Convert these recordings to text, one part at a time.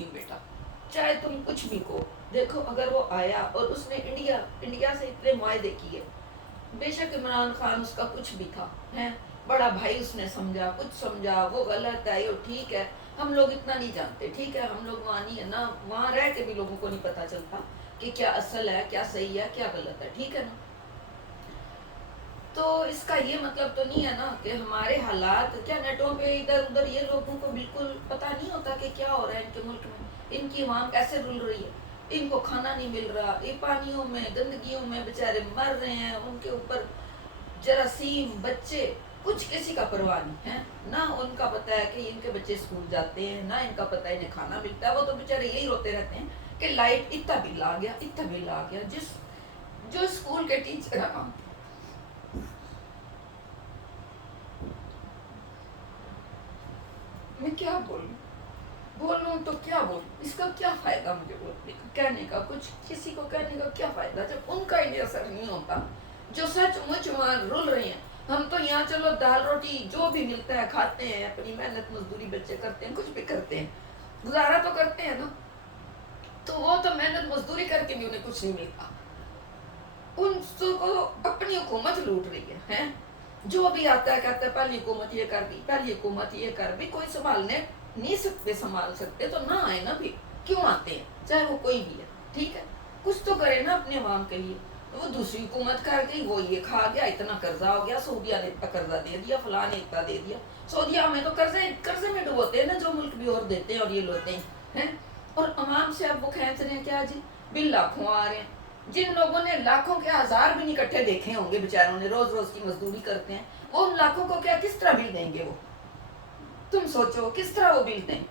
چاہتی ہوں بیٹا، چاہے تم کچھ بھی کہو، دیکھو اگر وہ آیا اور اس نے انڈیا سے اتنے معاہدے کیے، بے شک عمران خان اس کا کچھ بھی تھا، ہے بڑا بھائی اس نے سمجھا، کچھ سمجھا، وہ غلط ہے یہ ٹھیک ہے، ہم لوگ اتنا نہیں جانتے، ٹھیک ہے، ہم لوگ وہاں نہیں ہے نا، وہاں رہ کے بھی لوگوں کو نہیں پتا چلتا کہ کیا اصل ہے، کیا صحیح ہے، کیا غلط ہے، ٹھیک ہے نا۔ تو اس کا یہ مطلب تو نہیں ہے نا کہ ہمارے حالات کیا نیٹوں پہ ادھر ادھر یہ لوگوں کو بالکل پتہ نہیں ہوتا کہ کیا ہو رہا ہے ان کے ملک میں، ان کی عوام کیسے رل رہی ہے، ان کو کھانا نہیں مل رہا، یہ پانیوں میں گندگیوں میں بیچارے مر رہے ہیں، ان کے اوپر جراثیم، بچے، کچھ کسی کا پرواہ نہیں ہے، نہ ان کا پتہ ہے کہ ان کے بچے اسکول جاتے ہیں، نہ ان کا پتہ ہے انہیں کھانا ملتا ہے، وہ تو بیچارے یہی روتے رہتے ہیں کہ لائٹ اتنا بل آ گیا، اتنا بل آ گیا۔ جو اسکول کے ٹیچر ہیں، میں کیا بولوں تو کیا بولوں، اس کا کیا فائدہ مجھے بولنے کا، کہنے کا، کچھ کسی کو کہنے کا کیا فائدہ جب ان کا انہیں اثر نہیں ہوتا، جو سچ مچ وہاں رول رہے ہیں۔ ہم تو یہاں چلو دال روٹی جو بھی ملتا ہے کھاتے ہیں، اپنی محنت مزدوری بچے کرتے ہیں، کچھ بھی کرتے ہیں، گزارا تو کرتے ہیں نا، تو وہ تو محنت مزدوری کر کے بھی انہیں کچھ نہیں ملتا، ان کو اپنی حکومت لوٹ رہی ہے، جو بھی آتا ہے کہتا ہے پہلی حکومت یہ کر دی، پہلی حکومت یہ کر دی، کوئی سنبھالنے نہیں سکتے، سنبھال سکتے تو نہ آئے نا، بھی کیوں آتے ہیں، چاہے وہ کوئی بھی ہے، ٹھیک ہے، کچھ تو کرے نا اپنے عوام کے لیے۔ وہ دوسری حکومت کر گئی، وہ یہ کھا گیا، اتنا قرضہ ہو گیا، سعودیہ نے اتنا قرضہ دے دیا، فلاں نے اتنا دے دیا، سعودیہ میں تو قرضے میں ڈبوتے ہیں نا، جو ملک بھی اور دیتے ہیں اور یہ لوتے ہیں، اور عوام سے اب وہ کھینچ رہے ہیں کیا جی، بل لاکھوں آ رہے ہیں، جن لوگوں نے لاکھوں کے ہزار بھی نہیں اکٹھے دیکھے ہوں گے بیچاروں نے، روز روز کی مزدوری کرتے ہیں، وہ ان لاکھوں کو کیا کس طرح بل دیں گے، وہ تم سوچو کس طرح وہ بل دیں،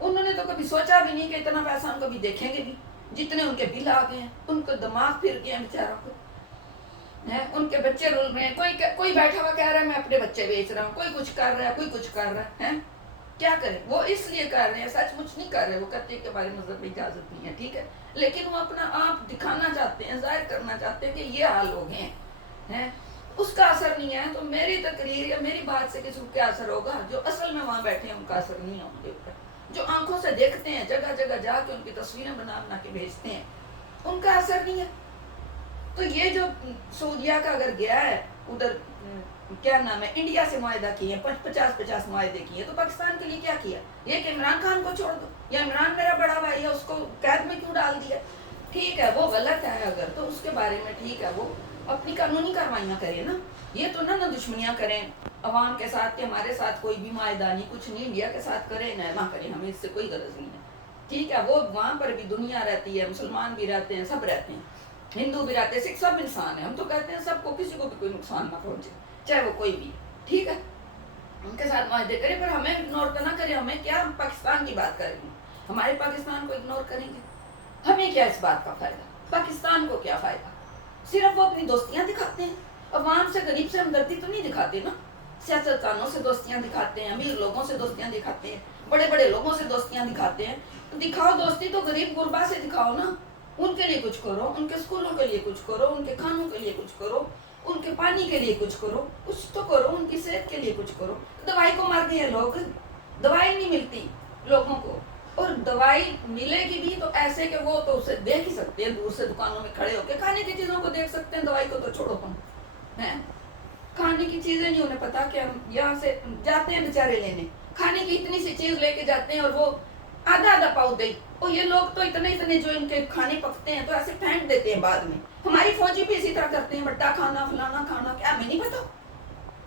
انہوں نے تو کبھی سوچا بھی نہیں کہ اتنا پیسہ ہم کبھی دیکھیں گے بھی، جتنے ان کے بل آ گئے ہیں، ان کو دماغ پھر گئے ہیں بیچاروں کو، ان کے بچے رول رہے ہیں، کوئی بیٹھا ہوا کہہ رہا ہے میں اپنے بچے بیچ رہا ہوں، کوئی کچھ کر رہا ہے، کوئی کچھ کر رہا ہے، کیا کریں، وہ اس لیے کر رہے ہیں، سچ مچ نہیں کر رہے، وہ کہتے ہیں کہ ہمارے مذہب میں اجازت نہیں ہے، ٹھیک ہے، لیکن وہ اپنا آپ دکھانا چاہتے ہیں، ظاہر کرنا چاہتے ہیں کہ یہ حال ہو گئے ہیں، اس کا اثر نہیں ہے، تو میری تقریر یا میری بات سے کسی کو کیا اثر ہوگا، جو اصل میں وہاں بیٹھے ہیں ان کا اثر نہیں ہے ان کے اوپر، جو آنکھوں سے دیکھتے ہیں، جگہ جگہ جا کے ان کی تصویریں بنا بنا کے بھیجتے ہیں، ان کا اثر نہیں ہے۔ تو یہ جو سعودیہ کا اگر گیا ہے ادھر، کیا نام ہے، انڈیا سے معاہدہ کیے ہیں، 50 معاہدے کیے، تو پاکستان کے لیے کیا کیا، یہ کہ عمران خان کو چھوڑ دو، یا عمران میرا بڑا بھائی ہے اس کو قید میں کیوں ڈال دیا، ٹھیک ہے وہ غلط ہے اگر، تو اس کے بارے میں ٹھیک ہے، وہ اپنی قانونی کاروائیاں کرے نا، یہ تو نہ دشمنیاں کریں عوام کے ساتھ کہ ہمارے ساتھ کوئی بھی معاہدہ نہیں، کچھ نہیں، انڈیا کے ساتھ کریں نہ کریں، ہمیں اس سے کوئی غرض نہیں ہے، ٹھیک ہے، وہ وہاں پر بھی دنیا رہتی ہے، مسلمان بھی رہتے ہیں، سب رہتے ہیں، ہندو بھی رہتے ہیں، سکھ، سب انسان ہیں، ہم تو کہتے ہیں سب کو، کسی کو بھی کوئی نقصان نہ پہنچے، چاہے وہ کوئی بھی، ٹھیک ہے، ان کے ساتھ معاہدے کرے، پر ہمیں اگنور تو نہ کرے، ہمیں کیا، ہم پاکستان کی بات کریں گے، ہمارے پاکستان کو اگنور کریں گے، ہمیں کیا اس بات کا فائدہ، پاکستان کو کیا فائدہ، صرف وہ اپنی دوستیاں دکھاتے ہیں، عوام سے، غریب سے ہمدردی تو نہیں دکھاتے نا، سیاستدانوں سے دوستیاں دکھاتے ہیں، امیر لوگوں سے دوستیاں دکھاتے ہیں، بڑے بڑے لوگوں سے دوستیاں دکھاتے ہیں، دکھاؤ دوستی تو غریب غربا سے دکھاؤ نا، ان کے لیے کچھ کرو، ان کے اسکولوں کے لیے کچھ کرو، ان کے کھانوں کے لیے کچھ کرو، ان کے پانی کے لیے کچھ کرو، کچھ تو کرو، ان کی صحت کے لیے کچھ کرو، دوائی کو مر گئے لوگ، دوائی نہیں ملتی لوگوں کو، اور دوائی ملے گی بھی تو ایسے کہ وہ تو اسے دیکھ ہی سکتے ہیں دور سے، دکانوں میں کھڑے ہو کے کھانے کی چیزوں کو دیکھ سکتے ہیں، دوائی کو تو چھوڑو تم، کھانے کی چیزیں نہیں انہیں پتا کہ ہم یہاں سے جاتے ہیں بیچارے لینے، کھانے کی اتنی سی چیز لے کے جاتے ہیں اور وہ آدھا آدھا پاؤ دے، اور یہ لوگ تو اتنے جو ان کے کھانے پکتے ہیں تو ایسے پھینک دیتے ہیں بعد میں، ہماری فوجی بھی اسی طرح کرتے ہیں، بٹا کھانا فلانا کھانا، کیا ہمیں نہیں پتا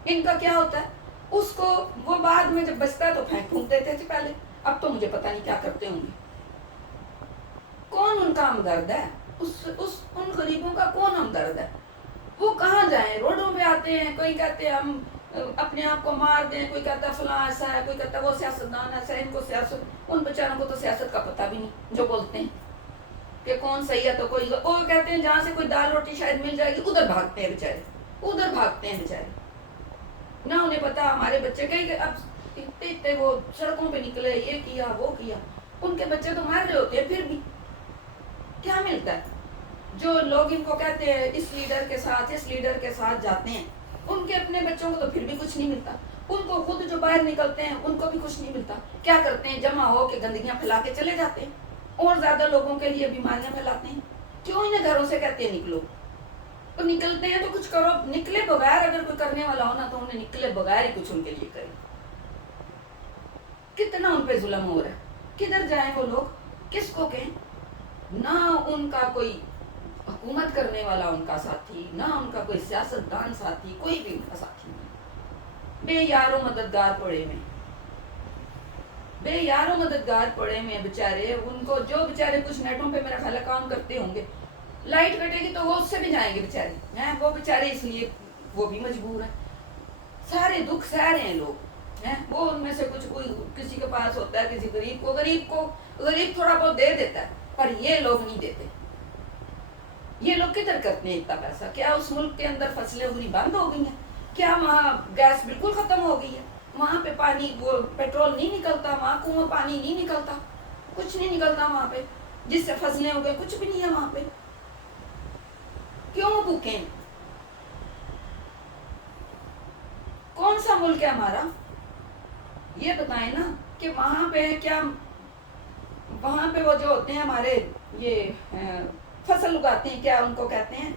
ان کا کیا ہوتا ہے، اس کو وہ بعد میں جب بچتا ہے تو پھونک دیتے تھے پہلے، اب تو مجھے پتا نہیں کیا کرتے ہوں گے، کون ان کا ہمدرد ہے، ان غریبوں کا کون ہمدرد ہے، وہ کہاں جائیں، روڈوں پہ آتے ہیں، کوئی کہتے ہیں ہم اپنے آپ کو مار دیں، کوئی کہتا ہے فلاں ایسا ہے، کوئی کہتا ہے وہ سیاستدان ایسا ہے، ان کو سیاست، ان بیچاروں کو تو سیاست کا پتہ بھی نہیں، جو بولتے ہیں کہ کون صحیح ہے تو کوئی، وہ کہتے ہیں جہاں سے کوئی دال روٹی شاید مل جائے گی ادھر بھاگتے ہیں بیچارے، ادھر بھاگتے ہیں بیچارے، نہ انہیں پتا ہمارے بچے کئی اب اتنے وہ سڑکوں پہ نکلے، یہ کیا وہ کیا، ان کے بچے تو مر رہے ہوتے ہیں، پھر بھی کیا ملتا ہے، جو لوگ ان کو کہتے ہیں اس لیڈر کے ساتھ جاتے ہیں، ان کے اپنے بچوں کو تو پھر بھی کچھ نہیں ملتا، ان کو خود جو باہر نکلتے ہیں ان کو بھی کچھ نہیں ملتا. کیا کرتے ہیں؟ جمع ہو کے گندگیاں پھیلا کے چلے جاتے ہیں اور زیادہ لوگوں کے لیے بیماریاں پھیلاتے ہیں. کیوں انہیں گھروں سے کہتے ہیں نکلو؟ تو نکلتے ہیں تو کچھ کرو. نکلے بغیر اگر کوئی کرنے والا ہونا تو انہیں نکلے بغیر ہی کچھ ان کے لیے کرے. کتنا ان پہ ظلم ہو رہا ہے. کدھر جائیں وہ لوگ؟ کس کو کہیں؟ نہ ان کا کوئی حکومت کرنے والا ان کا ساتھی، نہ ان کا کوئی سیاستدان ساتھی، کوئی بھی ان کا ساتھی نہیں. بے یار و مددگار پڑے میں، بے یار و مددگار پڑے میں بےچارے. ان کو جو بےچارے کچھ نیٹوں پہ میرا خیال ہے کام کرتے ہوں گے، لائٹ کٹے گی تو وہ اس سے بھی جائیں گے بےچارے. وہ بےچارے اس لیے وہ بھی مجبور ہیں. سارے دکھ سہ رہے ہیں لوگ. وہ ان میں سے کچھ کوئی کسی کے پاس ہوتا ہے، کسی غریب تھوڑا بہت دے دیتا ہے، پر یہ لوگ نہیں دیتے. یہ لوگ کدھر کرتے ہیں اتنا پیسہ؟ کیا اس ملک کے اندر فصلیں اگنی بند ہو گئی ہیں؟ کیا وہاں گیس بالکل ختم ہو گئی ہے؟ وہاں پہ پانی وہ پیٹرول نہیں نکلتا؟ وہاں کنواں پانی نہیں نکلتا؟ کچھ نہیں نکلتا وہاں پہ جس سے فصلیں ہو گئے؟ کچھ بھی نہیں ہے وہاں پہ. کیوں بھوکیں؟ کون سا ملک ہے ہمارا؟ یہ بتائیں نا کہ وہاں پہ کیا، وہاں پہ وہ جو ہوتے ہیں ہمارے یہ فصل اگاتے ہیں، کیا ان کو کہتے ہیں،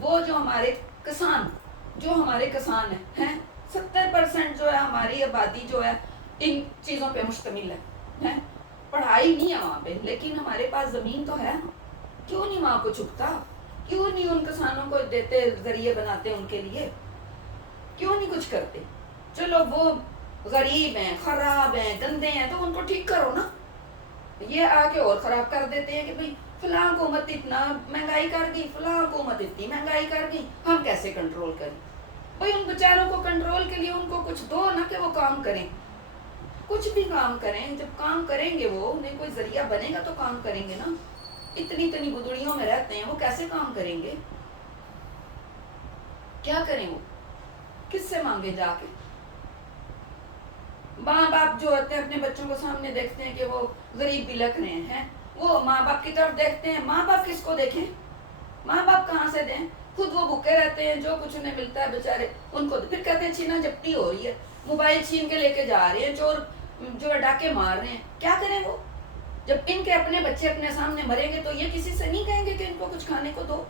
وہ جو ہمارے کسان ہیں 70% جو ہے ہماری آبادی جو ہے ان چیزوں پہ مشتمل ہے. پڑھائی نہیں ہے وہاں پہ، لیکن ہمارے پاس زمین تو ہے. کیوں نہیں وہاں کو چھکتا؟ کیوں نہیں ان کسانوں کو دیتے، ذریعے بناتے ان کے لیے؟ کیوں نہیں کچھ کرتے؟ چلو وہ غریب ہیں، خراب ہیں، گندے ہیں تو ان کو ٹھیک کرو نا. یہ آ کے اور خراب کر دیتے ہیں کہ بھئی فلاں حکومت اتنا مہنگائی کر گئی، فلاں حکومت اتنی مہنگائی کر گئی، ہم کیسے کنٹرول کریں؟ بھئی ان بیچاروں کو کنٹرول کے لیے ان کو کچھ دو نا کہ وہ کام کریں. کچھ بھی کام کریں. جب کام کریں گے وہ، انہیں کوئی ذریعہ بنے گا تو کام کریں گے نا. اتنی گدڑیوں میں رہتے ہیں، وہ کیسے کام کریں گے؟ کیا کریں وہ؟ کس سے مانگے جا کے؟ ماں باپ جو ہوتے ہیں اپنے بچوں کو سامنے دیکھتے ہیں کہ وہ غریب بھی لگ رہے ہیں، وہ ماں باپ کی طرف دیکھتے ہیں. ماں باپ کس کو دیکھیں؟ ماں باپ کہاں سے دیں؟ خود وہ بھوکے رہتے ہیں، جو کچھ انہیں ملتا ہے بےچارے ان کو پھر کہتے ہیں چھینا جھپٹی ہو رہی ہے، موبائل چھین کے لے کے جا رہے ہیں، چور جو ڈاکے مار رہے ہیں. کیا کریں وہ؟ جب ان کے اپنے بچے اپنے سامنے مریں گے تو یہ کسی سے نہیں کہیں گے کہ ان کو کچھ کھانے کو دو.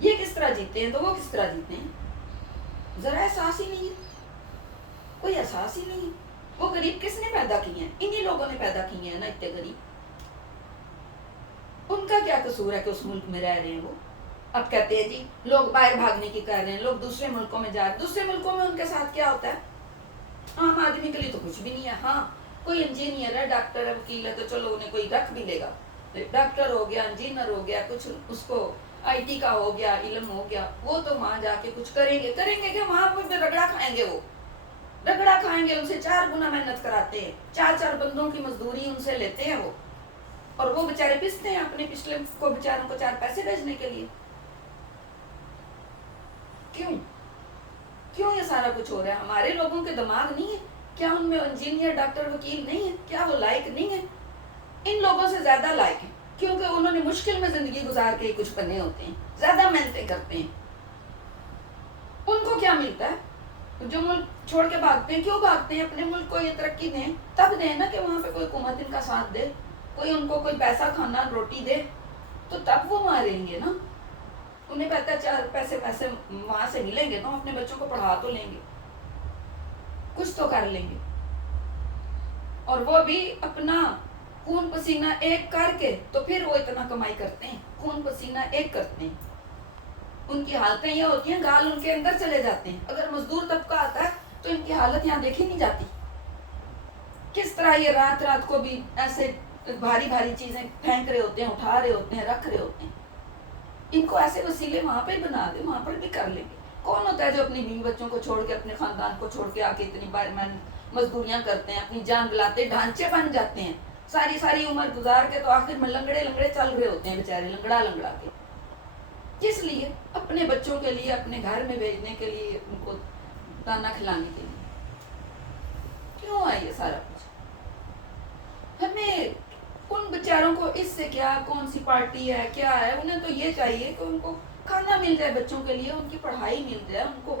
یہ کس طرح جیتے ہیں تو وہ کس طرح جیتے ہیں؟ ذرا احساس ہی نہیں ہے، کوئی احساس ہی نہیں ہے. وہ غریب کس نے پیدا کیے ہیں؟ انہی لوگوں نے پیدا کیے ہیں نا اتنے غریب. ان کا کیا قصور ہے کہ اس ملک میں رہ رہے ہیں وہ؟ اب کہتے ہیں جی لوگ باہر بھاگنے کی کر رہے ہیں، لوگ دوسرے ملکوں میں جا رہے ہیں. دوسرے ملکوں میں ان کے ساتھ کیا ہوتا ہے؟ عام آدمی کے لیے تو کچھ بھی نہیں ہے. ہاں کوئی انجینئر ہے، ڈاکٹر ہے، وکیل ہے تو چلو انہیں کوئی رکھ بھی لے گا. ڈاکٹر ہو گیا، انجینئر ہو گیا، کچھ اس کو آئی ٹی کا ہو گیا، علم ہو گیا، وہ تو وہاں جا کے کچھ کریں گے کہ وہاں پہ رگڑا کھائیں گے. وہ رگڑا کھائیں گے، ان سے 4 گنا محنت کراتے ہیں، 4 بندوں کی مزدوری ان سے لیتے ہیں وہ، اور وہ بےچارے پستے ہیں اپنے پچھلے کو بےچاروں کو 4 پیسے بھیجنے کے لیے. کیوں یہ سارا کچھ ہو رہا ہے؟ ہمارے لوگوں کے دماغ نہیں ہے کیا؟ ان میں انجینئر، ڈاکٹر، وکیل نہیں ہے کیا؟ وہ لائق نہیں ہے؟ ان لوگوں سے زیادہ لائق ہیں، کیونکہ انہوں نے مشکل میں زندگی گزار کے کچھ بنے ہوتے ہیں، زیادہ محنتیں کرتے ہیں. ان کو کیا ملتا ہے؟ جو ملک چھوڑ کے بھاگتے ہیں، کیوں بھاگتے ہیں؟ اپنے ملک کو یہ ترقی دیں، تب دیں نا کہ وہاں پہ کوئی حکومت ان کا ساتھ دے، کوئی ان کو کوئی پیسہ کھانا روٹی دے، تو تب وہ وہاں رہیں گے نا. انہیں پتہ 4 پیسے وہاں سے ملیں گے تو ہم اپنے بچوں کو پڑھا تو لیں گے، کچھ تو کر لیں گے. اور وہ بھی اپنا خون پسینہ ایک کر کے تو پھر وہ اتنا کمائی کرتے ہیں. خون پسینہ ایک کرتے ہیں. ان کی حالتیں یہ ہوتی ہیں، گال ان کے اندر چلے جاتے ہیں. اگر مزدور طبقہ آتا ہے تو ان کی حالت یہاں دیکھی نہیں جاتی. کس طرح یہ رات رات کو بھی ایسے بھاری بھاری چیزیں پھینک رہے ہوتے ہیں، اٹھا رہے ہوتے ہیں، رکھ رہے ہوتے ہیں. ان کو ایسے وسیلے وہاں پہ بنا دیں، وہاں پر بھی کر لیں گے. کون ہوتا ہے جو اپنی بیوی بچوں کو چھوڑ کے، اپنے خاندان کو چھوڑ کے آ کے اتنی بار مزدوریاں کرتے ہیں، اپنی جان گلاتے، ڈھانچے بن جاتے ہیں، ساری عمر گزار کے تو آخر میں لنگڑے چل رہے ہوتے ہیں بےچارے، لنگڑا کے. کس لیے؟ اپنے بچوں کے لیے، اپنے گھر میں بھیجنے کے لیے، ان کو دانا کھلانے کے لیے. کیوں ہے یہ سارا کچھ؟ ہمیں ان بیچاروں کو اس سے کیا، کون سی پارٹی ہے، کیا ہے، انہیں تو یہ چاہیے کہ ان کو کھانا مل جائے بچوں کے لیے، ان کی پڑھائی مل جائے ان کو.